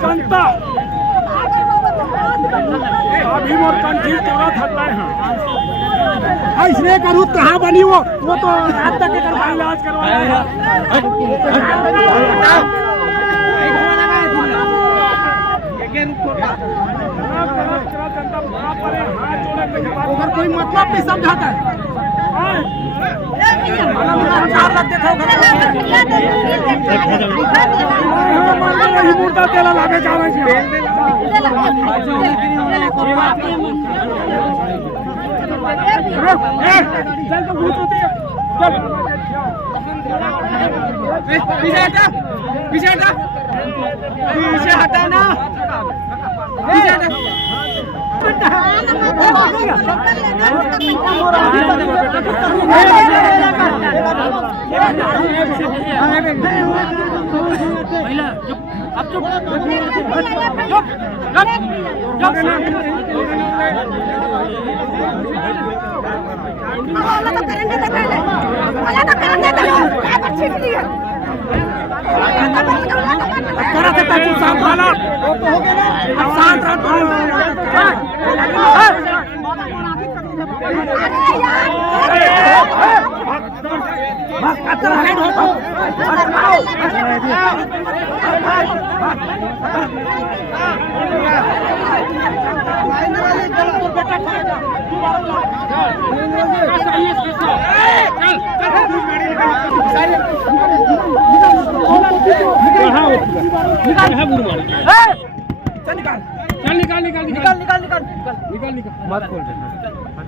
जनता अभी वो कंठी चौड़ा थकता है। इसने करूँ कहाँ बनी वो तो रात तक इलाज करवाया। अगर कोई मतलब नहीं समझाता है मुर्दा तेला लागे जा रहे हैं। चल तो भूत होती है। चल पीछे हटा, पीछे हटा, पीछे हटा ना, पीछे हटा। अब चुप निकाल निकाल निकाल निकाल निकाल निकाल निकाल निकाल मत खोल।